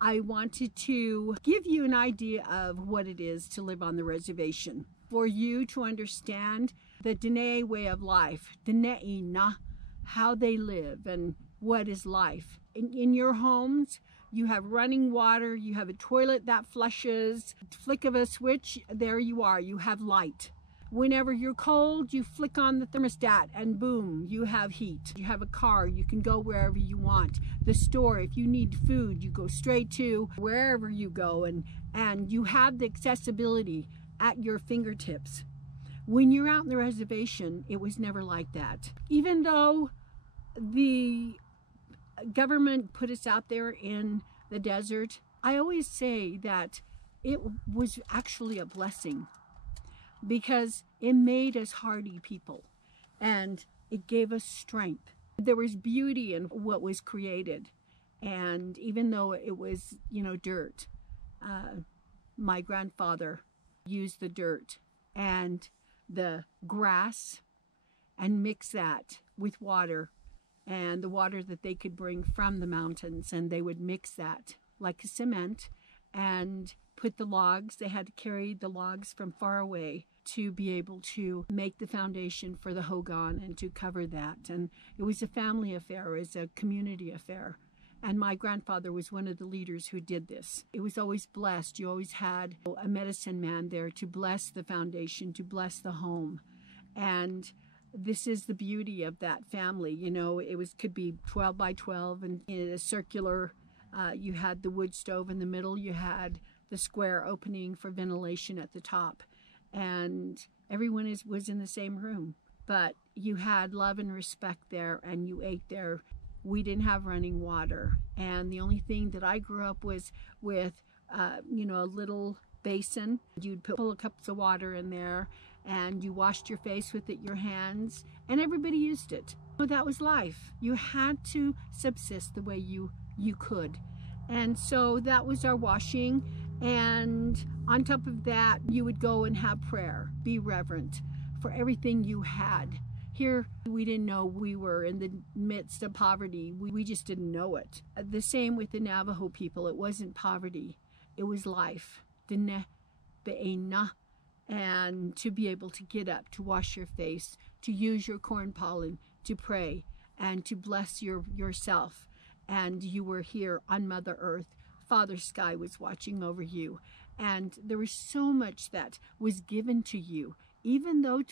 I wanted to give you an idea of what it is to live on the reservation. For you to understand the Dene way of life, Dene, how they live and what is life. In your homes, you have running water, you have a toilet that flushes, flick of a switch, there you are, you have light. Whenever you're cold, you flick on the thermostat and boom, you have heat. You have a car, you can go wherever you want. The store, if you need food, you go straight to wherever you go, and you have the accessibility at your fingertips. When you're out in the reservation, it was never like that. Even though the government put us out there in the desert, I always say that it was actually a blessing, because it made us hardy people and it gave us strength. There was beauty in what was created, and even though it was, dirt, my grandfather used the dirt and the grass and mix that with water, and the water that they could bring from the mountains, and they would mix that like a cement and put the logs. They had to carry the logs from far away to be able to make the foundation for the hogan and to cover that. And it was a family affair, it was a community affair. And my grandfather was one of the leaders who did this. It was always blessed. You always had a medicine man there to bless the foundation, to bless the home. And this is the beauty of that family. Could be 12 by 12 and in a circular, you had the wood stove in the middle, you had the square opening for ventilation at the top. And everyone was in the same room, but you had love and respect there, and you ate there. We didn't have running water, and the only thing that I grew up was with, a little basin. You'd pull cups of water in there, and you washed your face with it, your hands, and everybody used it. So that was life. You had to subsist the way you could. And so that was our washing. And on top of that, you would go and have prayer, be reverent for everything you had. Here, we didn't know we were in the midst of poverty. We just didn't know it. The same with the Navajo people. It wasn't poverty. It was life. And to be able to get up, to wash your face, to use your corn pollen, to pray, and to bless yourself. And you were here on Mother Earth. Father Sky was watching over you, and there was so much that was given to you, even though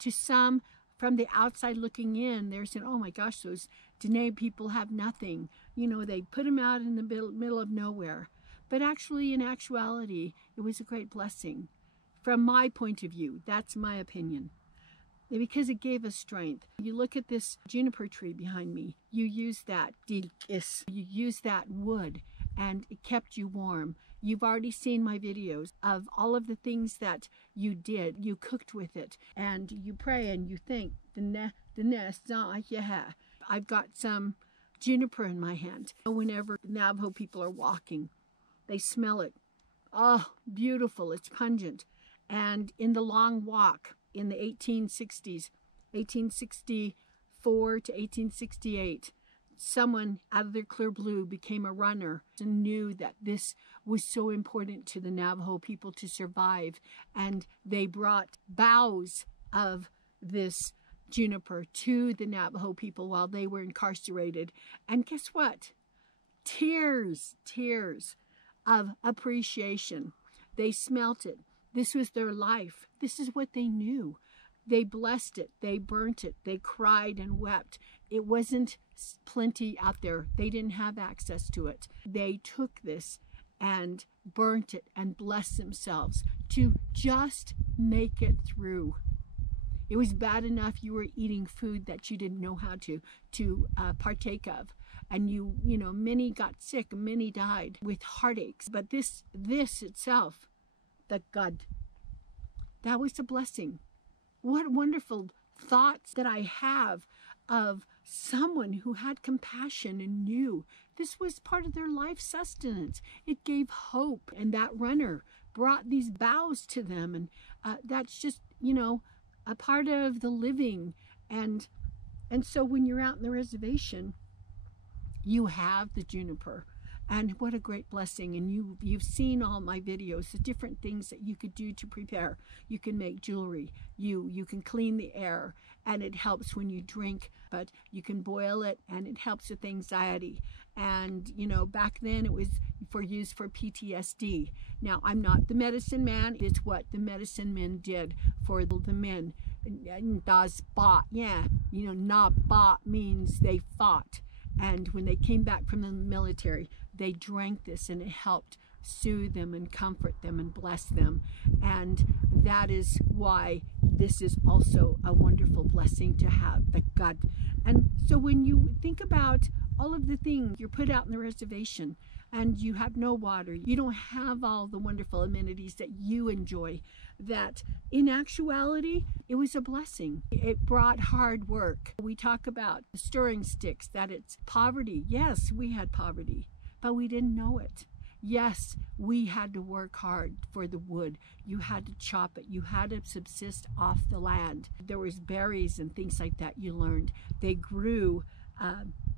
to some from the outside looking in, they're saying, oh my gosh, those Dene people have nothing. They put them out in the middle of nowhere. But actually, in actuality, it was a great blessing. From my point of view, that's my opinion. Because it gave us strength. You look at this juniper tree behind me. You use that dilkis. You use that wood, and it kept you warm. You've already seen my videos of all of the things that you did. You cooked with it, and you pray and you think, I've got some juniper in my hand. Whenever Navajo people are walking, they smell it. Oh, beautiful, it's pungent. And in the long walk in the 1860s, 1864 to 1868, someone out of their clear blue became a runner and knew that this was so important to the Navajo people to survive. And they brought boughs of this juniper to the Navajo people while they were incarcerated. And guess what? Tears of appreciation. They smelt it. This was their life. This is what they knew. They blessed it. They burnt it. They cried and wept. It wasn't plenty out there. They didn't have access to it. They took this and burnt it and blessed themselves to just make it through. It was bad enough you were eating food that you didn't know how to partake of. And many got sick, many died with heartaches. But this itself, the God, that was a blessing. What wonderful thoughts that I have of someone who had compassion and knew this was part of their life sustenance. It gave hope, and that runner brought these boughs to them, and that's just, a part of the living. And so when you're out in the reservation, you have the juniper. And what a great blessing. And you've seen all my videos, the different things that you could do to prepare. You can make jewelry, you can clean the air, and it helps when you drink, but you can boil it and it helps with anxiety. And you know, back then it was for use for PTSD. Now, I'm not the medicine man. It's what the medicine men did for the men. Das ba, yeah, you know, na ba means they fought. And when they came back from the military, they drank this and it helped soothe them and comfort them and bless them. And that is why this is also a wonderful blessing to have, the God. And so when you think about all of the things you're put out in the reservation and you have no water, you don't have all the wonderful amenities that you enjoy, that in actuality, it was a blessing. It brought hard work. We talk about stirring sticks, that it's poverty. Yes, we had poverty, but we didn't know it. Yes, we had to work hard for the wood. You had to chop it. You had to subsist off the land. There was berries and things like that you learned. They grew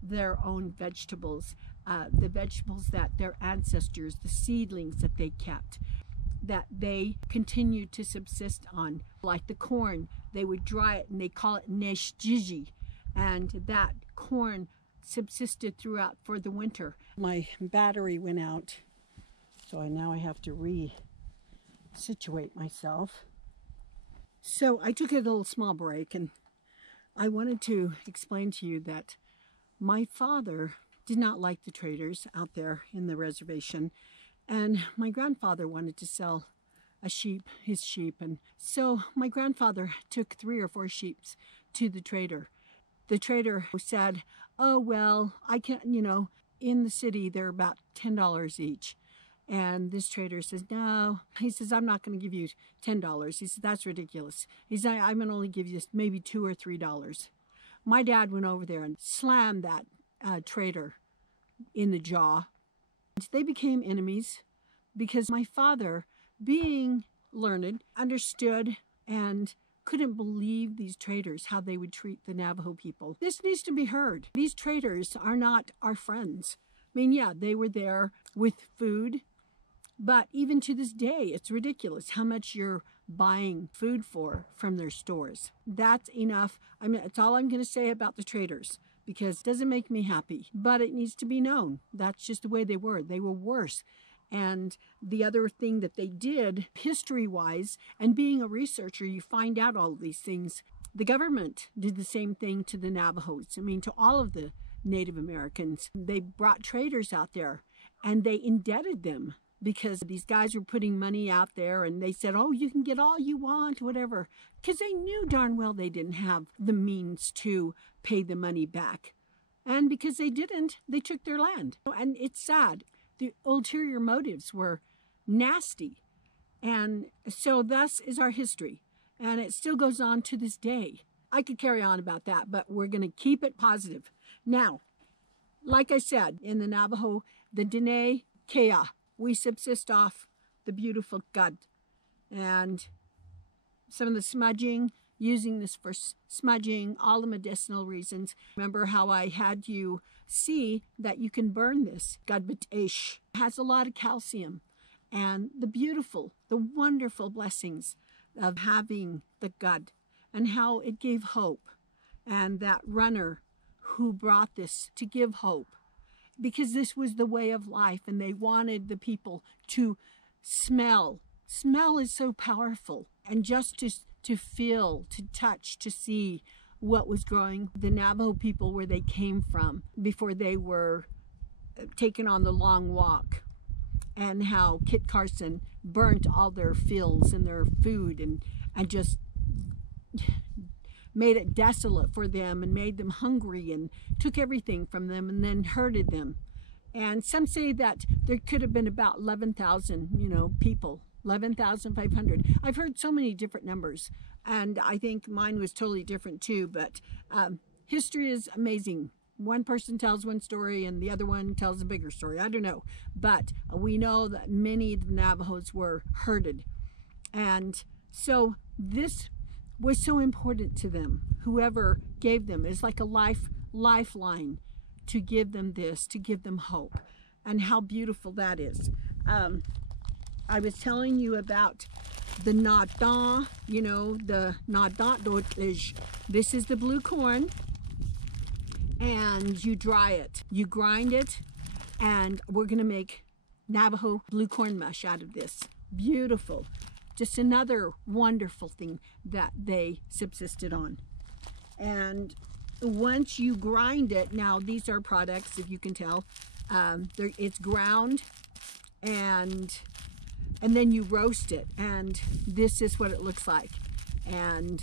their own vegetables, the vegetables that their ancestors, the seedlings that they kept, that they continued to subsist on. Like the corn, they would dry it and they call it neshjiji, and that corn subsisted throughout for the winter. My battery went out, so now I have to re-situate myself. So I took a little small break, and I wanted to explain to you that my father did not like the traders out there in the reservation, and my grandfather wanted to sell his sheep, and so my grandfather took 3 or 4 sheep to the trader. The trader said, oh, well, I can't, you know, in the city they're about $10 each. And this trader says, no. He says, I'm not going to give you $10. He says, that's ridiculous. He said, I'm going to only give you maybe $2 or $3. My dad went over there and slammed that trader in the jaw. They became enemies because my father, being learned, understood and couldn't believe these traders, how they would treat the Navajo people. This needs to be heard. These traders are not our friends. I mean, yeah, they were there with food, but even to this day, it's ridiculous how much you're buying food for from their stores. That's enough. I mean, that's all I'm going to say about the traders, because it doesn't make me happy, but it needs to be known. That's just the way they were. They were worse. And the other thing that they did, history-wise, and being a researcher, you find out all of these things. The government did the same thing to the Navajos. I mean, to all of the Native Americans. They brought traders out there, and they indebted them because these guys were putting money out there, and they said, oh, you can get all you want, whatever, because they knew darn well they didn't have the means to pay the money back. And because they didn't, they took their land. And it's sad. The ulterior motives were nasty. And so thus is our history. And it still goes on to this day. I could carry on about that, but we're going to keep it positive. Now, like I said, in the Navajo, the Dene Kea, we subsist off the beautiful God. And some of the smudging, using this for smudging, all the medicinal reasons. Remember how I had you see that you can burn this. Gadbitesh has a lot of calcium, and the beautiful, the wonderful blessings of having the God, and how it gave hope. And that runner who brought this to give hope, because this was the way of life, and they wanted the people to smell. Smell is so powerful, and just to feel, to touch, to see what was growing. The Navajo people, where they came from before they were taken on the long walk, and how Kit Carson burnt all their fields and their food and just made it desolate for them and made them hungry and took everything from them and then herded them. And some say that there could have been about 11,000, people, 11,500. I've heard so many different numbers, and I think mine was totally different too, but history is amazing. One person tells one story and the other one tells a bigger story. I don't know, but we know that many of the Navajos were herded. And so this was so important to them. Whoever gave them is like a lifeline to give them this, to give them hope. And how beautiful that is. I was telling you about the nadan, you know, the nadan dortlij. This is the blue corn, and you dry it. You grind it, and we're going to make Navajo blue corn mush out of this. Beautiful. Just another wonderful thing that they subsisted on. And once you grind it, now these are products, if you can tell, it's ground, and then you roast it, and this is what it looks like. And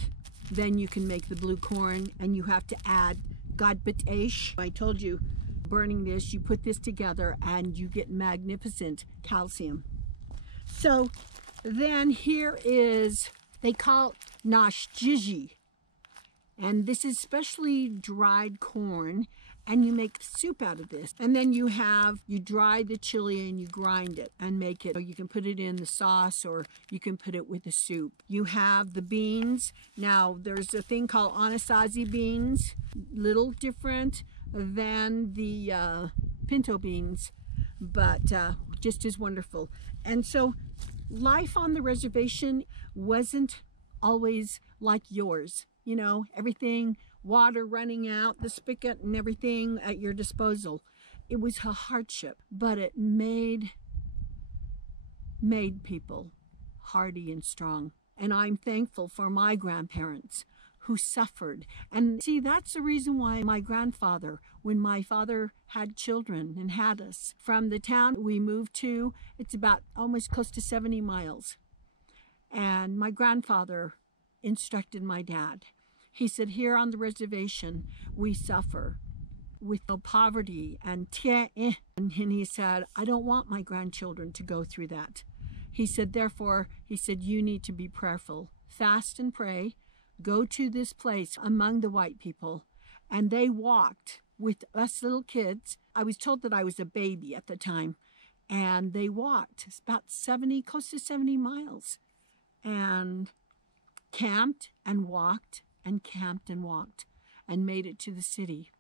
then you can make the blue corn, and you have to add gadbitesh. I told you, burning this, you put this together, and you get magnificent calcium. So then here is, they call it nashjiji. And this is specially dried corn, and you make soup out of this. And then you dry the chili and you grind it and make it. You can put it in the sauce, or you can put it with the soup. You have the beans. Now there's a thing called anasazi beans, little different than the pinto beans, but just as wonderful. And so life on the reservation wasn't always like yours. You know, everything, water running out, the spigot and everything at your disposal. It was a hardship, but it made people hardy and strong. And I'm thankful for my grandparents who suffered. And see, that's the reason why my grandfather, when my father had children and had us, from the town we moved to, it's about almost close to 70 miles. And my grandfather instructed my dad. He said, here on the reservation, we suffer with poverty and and he said, I don't want my grandchildren to go through that. He said, therefore, he said, you need to be prayerful, fast and pray, go to this place among the white people. And they walked with us little kids. I was told that I was a baby at the time. And they walked about close to 70 miles. And camped and walked and camped and walked and made it to the city.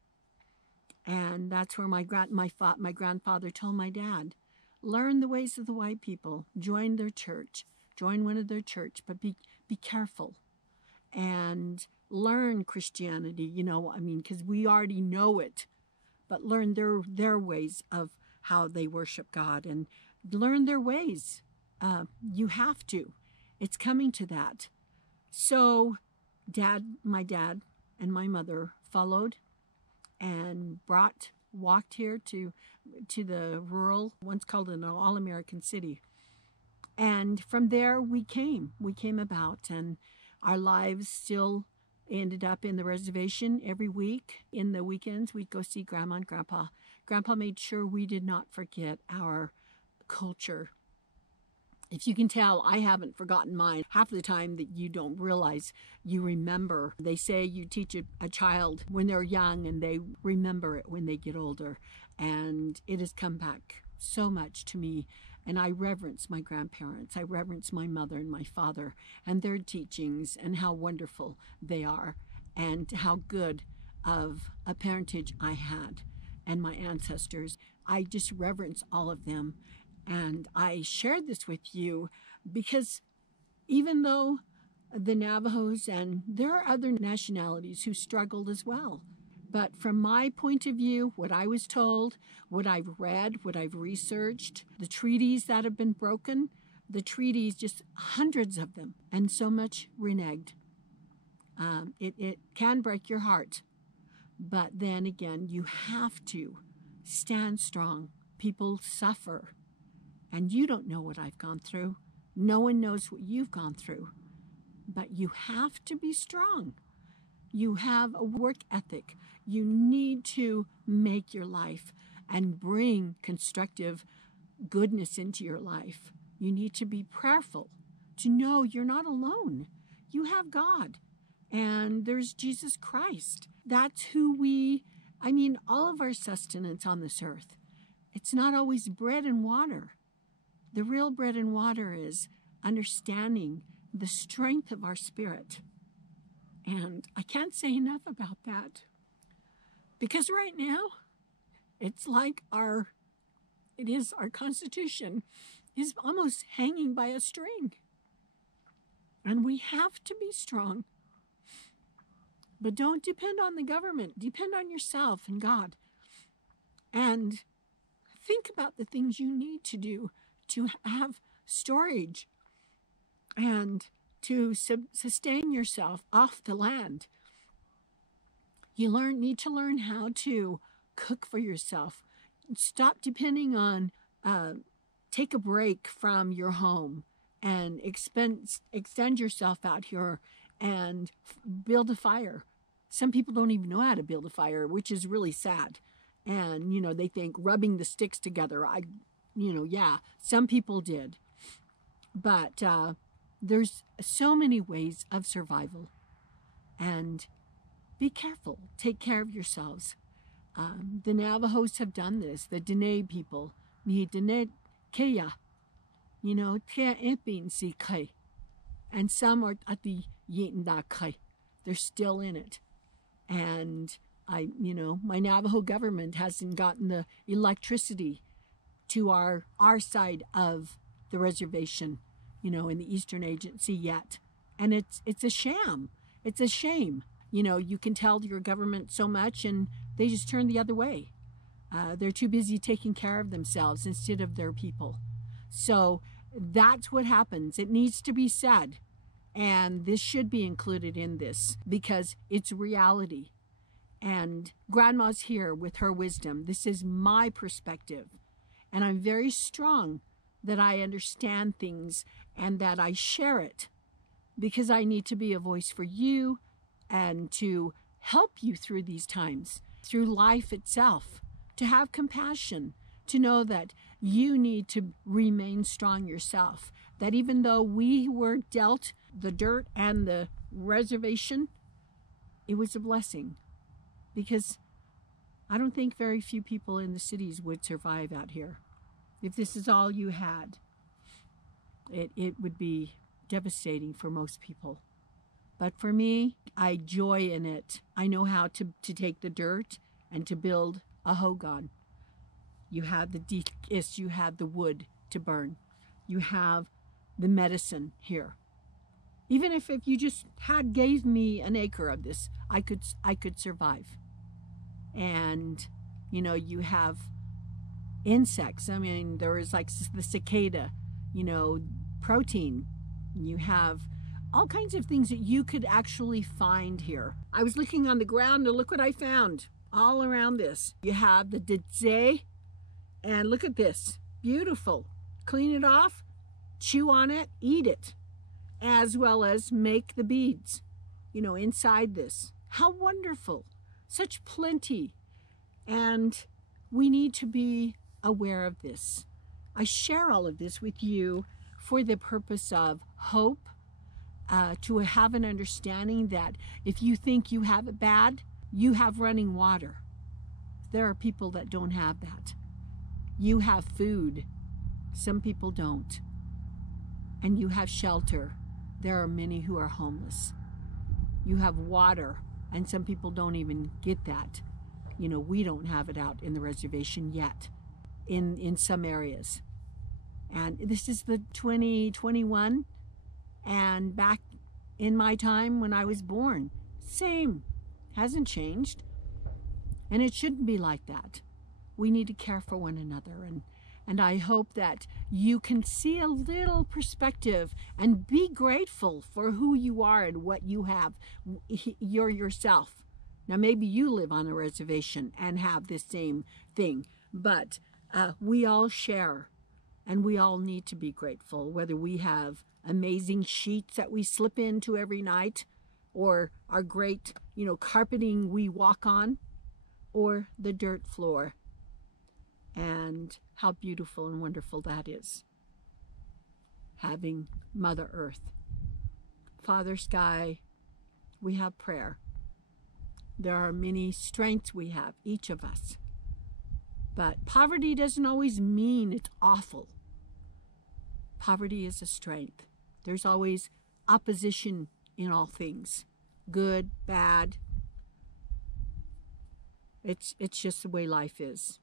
And that's where my grandfather told my dad, learn the ways of the white people, join their church, join one of their church, but be careful and learn Christianity, you know, I mean, because we already know it, but learn their ways of how they worship God and learn their ways. You have to. It's coming to that. So my dad and my mother followed and walked here to the rural, once called an all-American city. And from there we came about, and our lives still ended up in the reservation every week. In the weekends, we'd go see Grandma and Grandpa. Grandpa made sure we did not forget our culture. If you can tell, I haven't forgotten mine. Half the time that you don't realize you remember. They say you teach a child when they're young and they remember it when they get older. And it has come back so much to me. And I reverence my grandparents. I reverence my mother and my father and their teachings and how wonderful they are and how good of a parentage I had and my ancestors. I just reverence all of them. And I shared this with you because even though the Navajos, and there are other nationalities who struggled as well, but from my point of view, what I was told, what I've read, what I've researched, the treaties that have been broken, the treaties, just hundreds of them, and so much reneged. It can break your heart, but then again, you have to stand strong. People suffer. And you don't know what I've gone through. No one knows what you've gone through. But you have to be strong. You have a work ethic. You need to make your life and bring constructive goodness into your life. You need to be prayerful, to know you're not alone. You have God. And there's Jesus Christ. That's who all of our sustenance on this earth. It's not always bread and water. The real bread and water is understanding the strength of our spirit. And I can't say enough about that. Because right now, It's like our Constitution is almost hanging by a string. And we have to be strong. But don't depend on the government. Depend on yourself and God. And think about the things you need to do to have storage and to sustain yourself off the land. You need to learn how to cook for yourself. Stop depending on, take a break from your home and extend yourself out here and build a fire. Some people don't even know how to build a fire, which is really sad. And, they think rubbing the sticks together. Yeah, some people did. But there's so many ways of survival. And be careful. Take care of yourselves. The Navajos have done this. The Dene people. And some are at the Yindakai. They're still in it. And my Navajo government hasn't gotten the electricity to our side of the reservation, in the Eastern Agency yet. And it's a sham. It's a shame. You can tell your government so much and they just turn the other way. They're too busy taking care of themselves instead of their people. So that's what happens. It needs to be said. And this should be included in this because it's reality. And Grandma's here with her wisdom. This is my perspective. And I'm very strong that I understand things and that I share it because I need to be a voice for you and to help you through these times, through life itself, to have compassion, to know that you need to remain strong yourself, that even though we were dealt the dirt and the reservation, it was a blessing because I don't think very few people in the cities would survive out here. If this is all you had, it would be devastating for most people. But for me, I joy in it. I know how to take the dirt and to build a hogan. You have the dikis, you have the wood to burn. You have the medicine here. Even if you just gave me an acre of this, I could survive. And, you have insects. I mean, there is like the cicada, protein. You have all kinds of things that you could actually find here. I was looking on the ground and look what I found all around this. You have the ditze, and look at this. Beautiful. Clean it off, chew on it, eat it, as well as make the beads, inside this. How wonderful. Such plenty. And we need to be aware of this. I share all of this with you for the purpose of hope, to have an understanding that if you think you have it bad, you have running water. There are people that don't have that. You have food. Some people don't. And you have shelter. There are many who are homeless. You have water, and some people don't even get that. We don't have it out in the reservation yet in some areas. And this is the 2021, and back in my time when I was born, same. Hasn't changed. And it shouldn't be like that. We need to care for one another, and I hope that you can see a little perspective and be grateful for who you are and what you have. You're yourself. Now, maybe you live on a reservation and have the same thing, but we all share, and we all need to be grateful, whether we have amazing sheets that we slip into every night, or our great, carpeting we walk on, or the dirt floor. And how beautiful and wonderful that is. Having Mother Earth. Father Sky, we have prayer. There are many strengths we have, each of us. But poverty doesn't always mean it's awful. Poverty is a strength. There's always opposition in all things. Good, bad. It's just the way life is.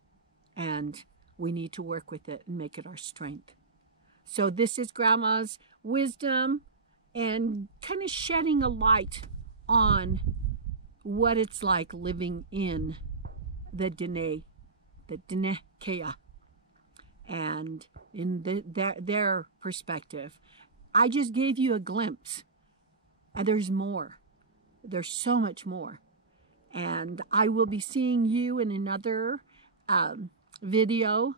and we need to work with it and make it our strength. So this is Grandma's wisdom and kind of shedding a light on what it's like living in the Dene Kea, and in their perspective. I just gave you a glimpse, and there's more. There's so much more. And I will be seeing you in another video.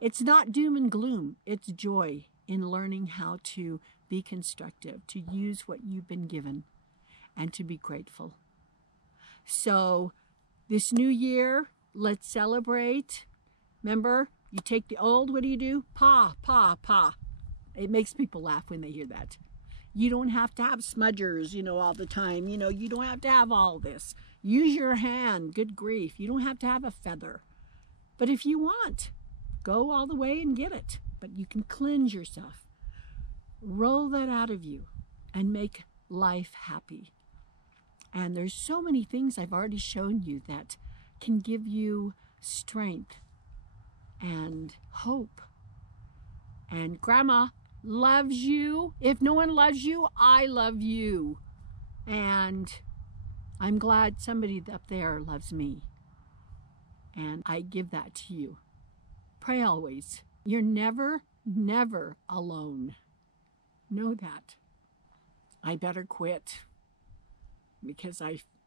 It's not doom and gloom. It's joy in learning how to be constructive, to use what you've been given, and to be grateful. So this new year, let's celebrate. Remember, you take the old, what do? Pa, pa, pa. It makes people laugh when they hear that. You don't have to have smudgers, all the time. You don't have to have all this. Use your hand, good grief. You don't have to have a feather. But if you want, go all the way and get it. But you can cleanse yourself. Roll that out of you and make life happy. And there's so many things I've already shown you that can give you strength and hope. And Grandma loves you. If no one loves you, I love you. And I'm glad somebody up there loves me. And I give that to you. Pray always. You're never, never alone. Know that. I better quit because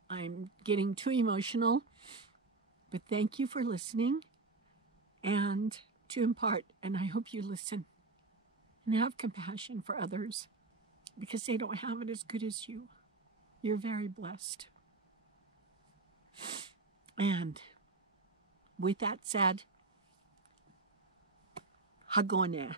I'm getting too emotional. But thank you for listening and to impart. And I hope you listen and have compassion for others because they don't have it as good as you. You're very blessed. And with that said, hagone.